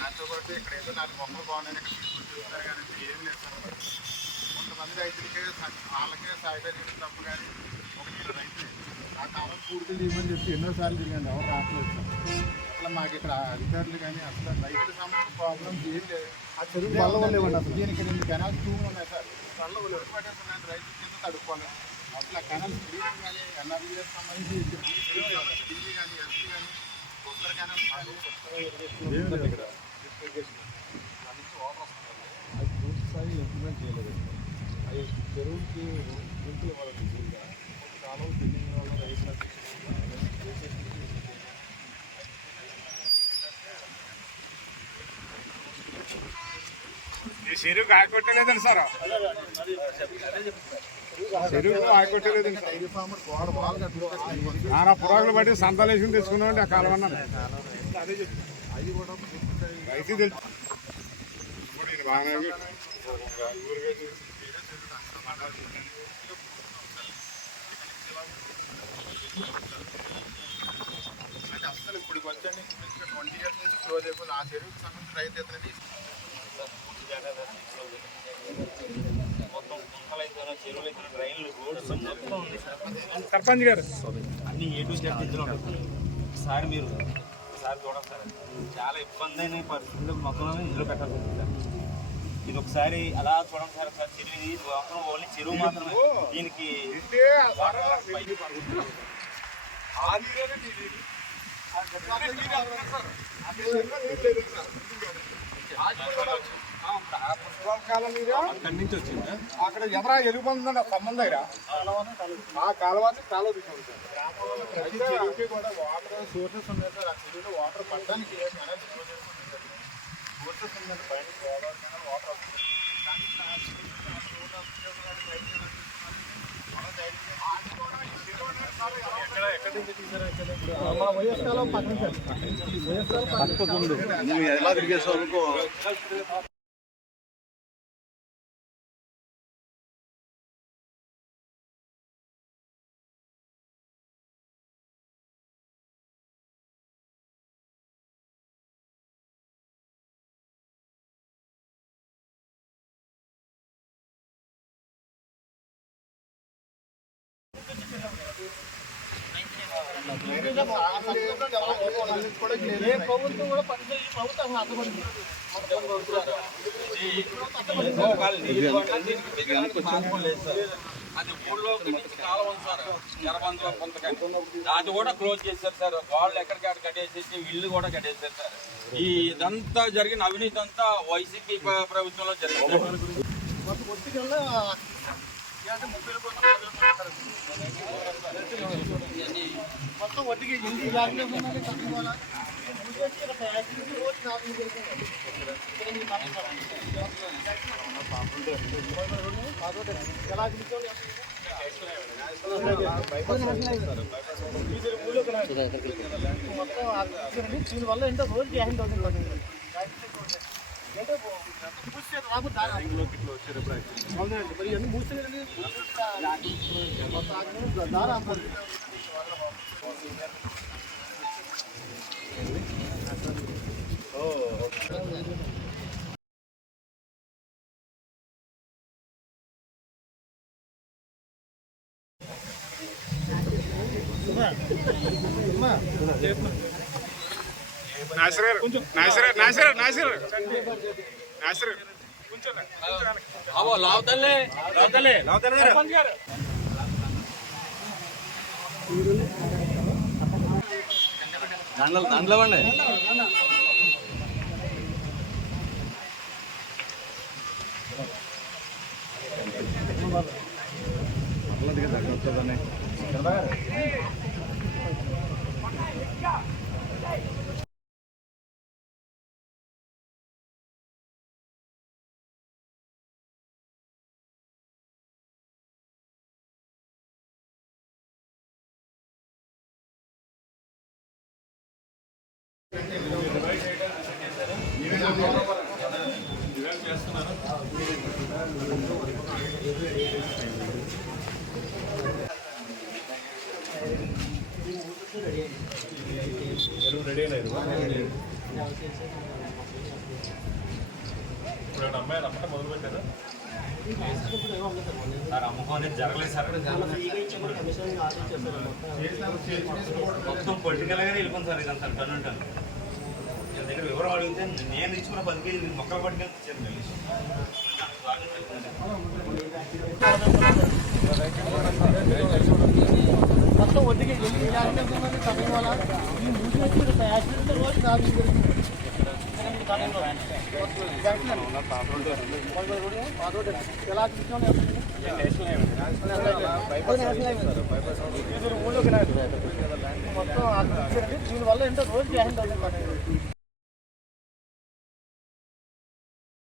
దాంతో పాటు ఇక్కడ ఏదో 4 మొక్కలు బాగున్నాయి ఇక్కడ చూస్తారు కానీ ఏం లేదు సార్. కొంతమంది రైతులకే వాళ్ళకే సాయిగా చేయడం తప్ప కానీ ఒక మీరు రైతు ఆ కాలం పూర్తి తీయమని చెప్పి ఎన్నోసార్లు తిరిగాను, ఎవరు రావట్లేదు సార్. అసలు మాకు ఇక్కడ అధికారులు కానీ అసలు రైతుల సంబంధించిన ప్రాబ్లమ్స్ ఏం లేదు. ఆ చెరువు వల్ల వల్ల ఇవ్వండి. అసలు దీనికి 2 కెనాల్స్ 2 ఉన్నాయి సార్. వల్ల వల్ల పట్టేస్తున్నాను రైతుల కింద తడుపుకోలేదు. అసలు ఆ కెనాల్స్ క్లీనింగ్ కానీ ఎన్ఆర్ఈఎస్ సంబంధించి ఢిల్లీ కానీ ఎస్పీ కానీ ఉత్తర కెనాల్ ఇక్కడ అది పూర్తి స్థాయి ఇంప్లిమెంట్ చేయలేదు. అవి చెరువుకి గుంపులు ఇవ్వాలి. కాలం బిల్డింగ్ వల్ల రైతుల చెరువు కాకొట్టలేదండి సార్. చెరువు కాకొట్టలేదండి. నానా పురాకులు బట్టి సంతాలు వేసుకుని తెచ్చుకున్నామండి ఆ కాలం అదే చెప్పి అది కూడా రైతు తెలుసు. అది అసలు ఇప్పుడు వచ్చండి 20 years నుంచి క్లోజ్ అయిపోయింది. ఆ చెరువుకి సంబంధించి రైతు ఎత్తనే తీసుకుంటారు. సర్పంచ్ గారు అన్ని A to Z ఇందులో ఉంటుంది. ఒకసారి మీరు చూడండి సార్, చాలా ఇబ్బంది అయిన పరిస్థితుల్లో మొత్తం ఇందులో పెట్టాల్సి ఉంది సార్. ఇది ఒకసారి అలా చూడండి సార్. ఒకసారి చెరువు ఇది ఓన్లీ చెరువు మాత్రమే. దీనికి అక్కడి నుంచి వచ్చింది. అక్కడ ఎదరా ఎలుగుబందండి స్తంభం దగ్గర ఆ కాలువ కాలువ తీసుకుంది సార్. ప్రతి చెరువుకి కూడా వాటర్ సోర్సెస్ ఉన్నాయి సార్. ఆ చెరువులో వాటర్ పడడానికి సోర్సెస్ ఉందండి. బయట గోదావరి వాటర్ వస్తుంది. ఎక్కడి నుంచి తీసారా? వైఎస్ఆర్ పక్కన ఎలా తిరిగేసావు? అది ఊళ్ళో కాలం ఉంది సార్. జరబందులో కొంతకాయ అది కూడా క్లోజ్ చేశారు సార్. వాళ్ళు ఎక్కడికి కట్టేసేసి ఇల్లు కూడా కట్టేశారు సార్. ఈ ఇదంతా జరిగిన అవినీతి అంతా వైసీపీ ప్రభుత్వంలో జరిగింది. మొత్తం వడ్డీకి ఇంటి మొత్తం వల్ల ఏంటో రోజుకి 50,000 పడుతుంది. అంటే అవునండి. మరి అన్ని మూస్తే దారా నాసిర్ గారు కొంచెం నాసిర్ కొంచెం లావుతలే దాంట్లో అండి రెడీ అయినాయి ఇప్పుడు అమ్మాయి అమ్మట మొదలు పెట్టారా సార్ అమ్మకం అనేది జరగలేదు సార్. మొత్తం పొలిటికల్గానే వెళ్ళిపోయింది సార్. ఇదంతా టన్ ఉంటాను వీళ్ళ దగ్గర వివరం అడిగితే నేను ఇచ్చుకున్న 10 కేజీలు మొక్కలు పట్టుకెళ్ళి ఇచ్చాను మళ్ళీ. మొత్తం ఒడ్డుకి వెళ్ళి ఇలా సమయం వల్ల ఈ మూసి వచ్చి యాక్సిడెంట్ రోజు కాదు ఎలా మొత్తం దీనివల్ల ఏంటో రోజు యాక్సిడెంట్ అవుతుంది.